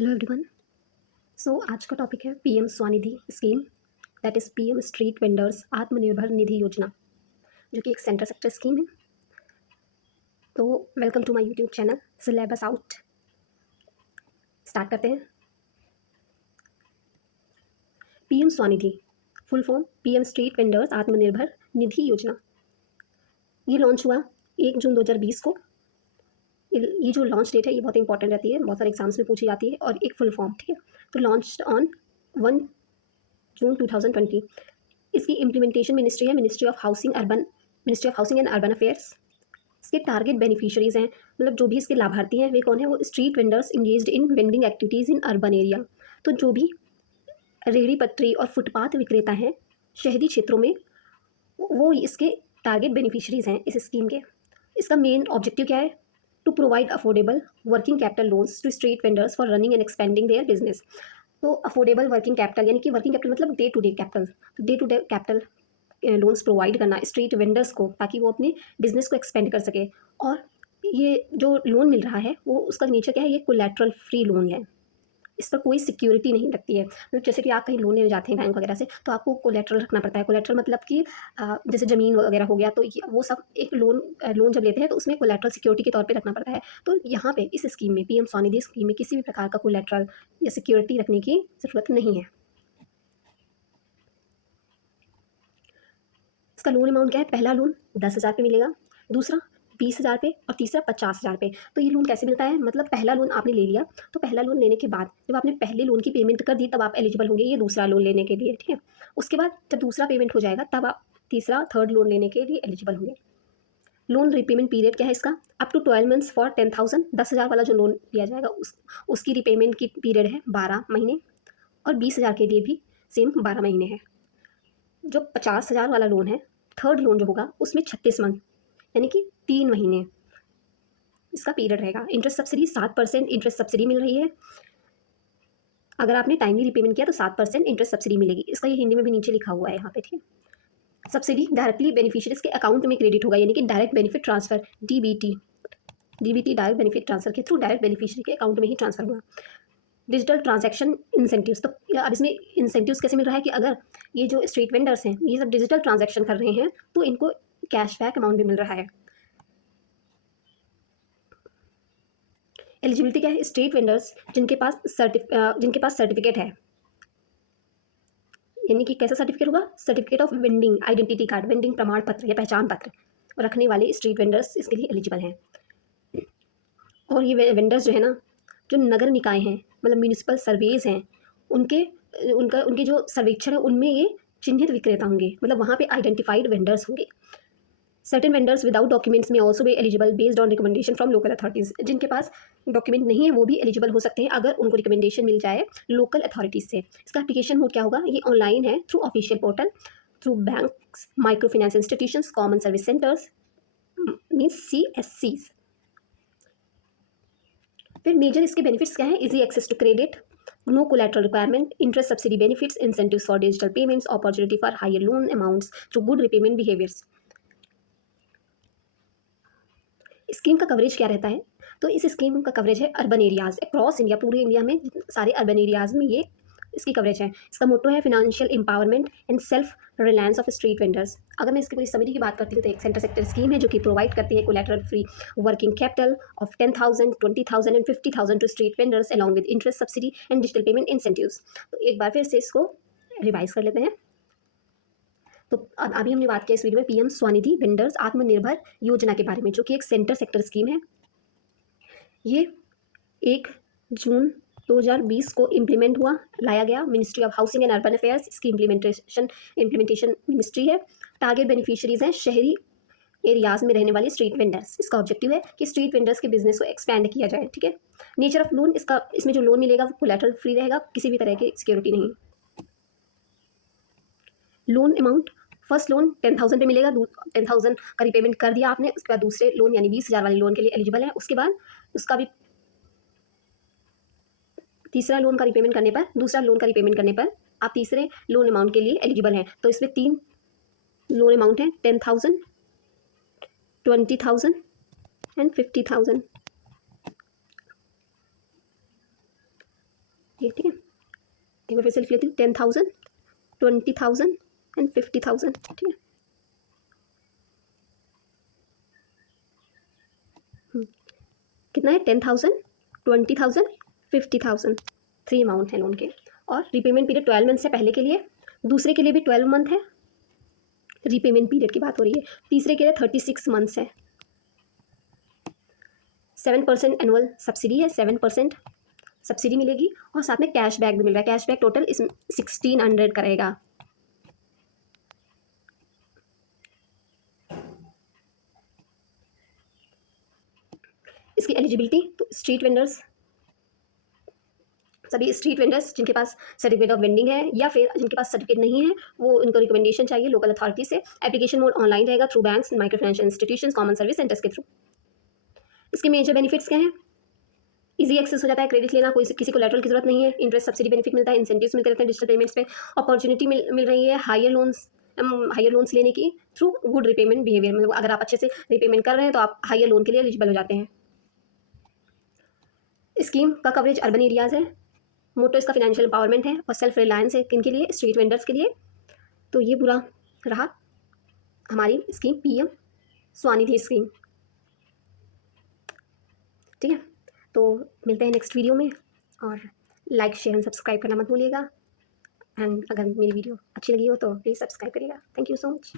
Hello everyone. आज का topic है PM Svanidhi scheme, that is PM street vendors Atmanirbhar Nidhi योजना, जो कि एक सेंटर सेक्टर स्कीम है। तो welcome to my YouTube channel syllabus out. Start करते हैं। PM Svanidhi full form PM street vendors Atmanirbhar Nidhi योजना। ये लॉन्च हुआ 1 जून 2020 को। ये जो लॉन्च डेट है ये बहुत इंपॉर्टेंट रहती है, बहुत सारे एग्जाम्स में पूछी जाती है। और एक फुल फॉर्म, ठीक है। तो लॉन्च ऑन 1 जून 2020। इसकी इम्प्लीमेंटेशन मिनिस्ट्री है ministry of housing and urban affairs. इसके टारगेट बेनिफिशियरीज हैं, मतलब जो भी इसके लाभार्थी हैं वे कौन है, वो street vendors engaged in vending activities in urban area. तो जो भी रेहड़ी पटरी और फुटपाथ विक्रेता हैं शहरी क्षेत्रों में, वो इसके टारगेट बेनिफिशरीज हैं इस स्कीम के। इसका मेन ऑब्जेक्टिव क्या है? To provide affordable working capital loans to street vendors for running and expending their business. तो अफोर्डेबल वर्किंग कैपिटल यानी कि वर्किंग कैपिटल मतलब day to day capital loans provide करना स्ट्रीट वेंडर्स को, ताकि वो अपने बिजनेस को एक्सपेंड कर सके। और ये जो लोन मिल रहा है वो उसका नेचर क्या है, ये कोलैटरल फ्री लोन है। इस पर कोई सिक्योरिटी नहीं लगती है। मतलब जैसे कि आप कहीं लोन लेने जाते हैं बैंक वगैरह से, तो आपको कोलैटरल रखना पड़ता है। कोलैटरल मतलब कि जैसे ज़मीन वगैरह हो गया, तो वो सब एक लोन जब लेते हैं तो उसमें कोलैटरल सिक्योरिटी के तौर पे रखना पड़ता है। तो यहाँ पे इस स्कीम में, पीएम स्वनिधि स्कीम में, किसी भी प्रकार का कोलैटरल या सिक्योरिटी रखने की ज़रूरत नहीं है। इसका लोन अमाउंट क्या है? पहला लोन 10,000 पे मिलेगा, दूसरा 20,000 पे और तीसरा 50,000 पे। तो ये लोन कैसे मिलता है? मतलब पहला लोन आपने ले लिया, तो पहला लोन लेने के बाद जब आपने पहले लोन की पेमेंट कर दी तब आप एलिजिबल होंगे ये दूसरा लोन लेने के लिए, ठीक है। उसके बाद जब दूसरा पेमेंट हो जाएगा तब आप तीसरा थर्ड लोन लेने के लिए एलिजिबल होंगे। लोन रिपेमेंट पीरियड क्या है इसका? Up to 12 months for 10,000। 10,000 वाला जो लोन लिया जाएगा उसकी रिपेमेंट की पीरियड है 12 महीने, और 20,000 के लिए भी सेम 12 महीने है। जो 50,000 वाला लोन है, थर्ड लोन जो होगा उसमें 36 मंथ यानी कि 3 महीने इसका पीरियड रहेगा। इंटरेस्ट सब्सिडी 7% इंटरेस्ट सब्सिडी मिल रही है। अगर आपने टाइमली रिपेमेंट किया तो 7% इंटरेस्ट सब्सिडी मिलेगी। इसका ये हिंदी में भी नीचे लिखा हुआ है यहाँ पे, ठीक है। सब्सिडी डायरेक्टली बेनिफिशियरीज के अकाउंट में क्रेडिट होगा, यानी कि direct benefit transfer, DBT direct benefit transfer के थ्रू डायरेक्ट बेनिफिशियरी के अकाउंट में ही ट्रांसफर होगा। डिजिटल ट्रांजैक्शन इंसेंटिव्स, तो अब इसमें इंसेंटिव्स कैसे मिल रहा है कि अगर ये जो स्ट्रीट वेंडर्स हैं ये सब डिजिटल ट्रांजैक्शन कर रहे हैं तो इनको कैशबैक अमाउंट भी मिल रहा है। एलिजिबिलिटी क्या है? स्ट्रीट वेंडर्स जिनके पास सर्टिफिकेट है, यानी कि कैसा सर्टिफिकेट होगा? Certificate of vending identity card, vending प्रमाण पत्र या पहचान पत्र रखने वाले स्ट्रीट वेंडर्स इसके लिए एलिजिबल हैं। और ये वेंडर्स जो है ना, जो नगर निकाय हैं, मतलब म्यूनिसिपल सर्वेज हैं, उनके जो सर्वेक्षण है उनमें ये चिन्हित विक्रेता होंगे, मतलब वहाँ पे आइडेंटिफाइड वेंडर्स होंगे। सर्टेन वेंडर्स विदाउट डॉक्यूमेंट्स में ऑल्सो भी eligible based on recommendation from local authorities. जिनके पास डॉक्यूमेंट नहीं है वो भी एलिजिबल हो सकते हैं अगर उनको रिकमेंडेशन मिल जाए लोकल अथॉरिटीज़ से। इसका एप्लीकेशन मोड क्या होगा? ये ऑनलाइन है, through official portal, through banks, micro finance institutions, common service centres means CSCs। फिर मेजर इसके बेनिफिट्स क्या है? Easy access to credit, no collateral requirement, interest subsidy benefits, incentives for digital payments, opportunity for higher loan amounts through good repayment behaviours. Scheme का coverage क्या रहता है? तो इस स्कीम का कवरेज है अर्बन एरियाज अक्रॉस इंडिया, पूरे India में सारे अर्बन एरियाज में ये इसकी कवरेज है। इसका मोटो है financial empowerment and self reliance of street vendors. अगर मैं इसकी पूरी समरी की बात करती हूँ तो एक सेंटर सेक्टर स्कीम है जो कि प्रोवाइड करती है collateral free working capital of 10,000, 20,000 and 50,000 to street vendors along with interest subsidy and digital payment incentives. तो एक बार फिर से इसको रिवाइज कर लेते हैं। तो अभी हमने बात किया इस वीडियो में पीएम स्वनिधि वेंडर्स आत्मनिर्भर योजना के बारे में, जो कि एक सेंटर सेक्टर स्कीम है। ये 1 जून 2020 को इम्प्लीमेंट हुआ, लाया गया ministry of housing and urban affairs. इसकी इम्प्लीमेंटेशन मिनिस्ट्री है। टारगेट बेनिफिशियरीज हैं शहरी एरियाज में रहने वाले स्ट्रीट वेंडर्स। इसका ऑब्जेक्टिव है कि स्ट्रीट वेंडर्स के बिजनेस को एक्सपैंड किया जाए, ठीक है। नेचर ऑफ लोन, इसमें जो लोन मिलेगा वो कोलैटरल फ्री रहेगा, किसी भी तरह की सिक्योरिटी नहीं। लोन अमाउंट, फर्स्ट लोन 10,000 पे मिलेगा, 10,000 का रिपेमेंट कर दिया आपने, उसके बाद दूसरे लोन यानी 20,000 वाले लोन के लिए एलिजिबल है। उसके बाद उसका भी तीसरा लोन का रिपेमेंट करने पर, दूसरा लोन का रिपेमेंट करने पर आप तीसरे लोन अमाउंट के लिए एलिजिबल हैं। तो इसमें 3 लोन अमाउंट है, 10,000, 20,000 एंड 50,000। ये ठीक है। एक बार फिर से लिख लेती हूँ, 10,000, 20,000 एंड 50,000। ठीक है। कितना है? 10,000, 20,000, 50,000, 3 अमाउंट है लोन के। और रिपेमेंट पीरियड 12 मंथ से पहले के लिए, दूसरे के लिए भी 12 मंथ है, रिपेमेंट पीरियड की बात हो रही है। तीसरे के लिए 36 मंथ्स है। 7% एनुअल सब्सिडी है, 7% सब्सिडी मिलेगी और साथ में कैश बैक भी मिल रहा है। कैश बैक टोटल इसमें 1600 करेगा। इसकी एलिजिबिलिटी तो स्ट्रीट वेंडर्स, सभी स्ट्रीट वेंडर्स जिनके पास सर्टिफिकेट ऑफ वेंडिंग है या फिर जिनके पास सर्टिफिकेट नहीं है, वो उनको रिकमेंडेशन चाहिए लोकल अथॉरिटी से। एप्लीकेशन मोड ऑनलाइन रहेगा through banks, micro financial institutions, common service centres के थ्रू। इसके मेजर बेनिफिट्स क्या हैं? इजी एक्सेस हो जाता है क्रेडिट लेना, कोई किसी को लेटरल की जरूरत नहीं है। इंटरेस्ट सब्सिडी बेनिफिट मिलता है, इंसेंटिव्स मिलते रहते हैं डिजिटल पेमेंट्स पे। अपॉर्चुनिटी मिल रही है हायर लोन्स लेने की थ्रू गुड रिपेमेंट बिहेवियर। मतलब अगर आप अच्छे से रिपेमेंट कर रहे हैं तो आप हायर लोन के लिए एलिजिबल हो जाते हैं। स्कीम का कवरेज अर्बन एरियाज है। मोटो इसका फाइनेंशियल एम्पावरमेंट है और सेल्फ रिलायंस है। किन के लिए? स्ट्रीट वेंडर्स के लिए। तो ये पूरा रहा हमारी स्कीम, पीएम स्वनिधि स्कीम। ठीक है, तो मिलते हैं नेक्स्ट वीडियो में, और लाइक शेयर एंड सब्सक्राइब करना मत भूलिएगा। एंड अगर मेरी वीडियो अच्छी लगी हो तो प्लीज़ सब्सक्राइब करिएगा। Thank you so much.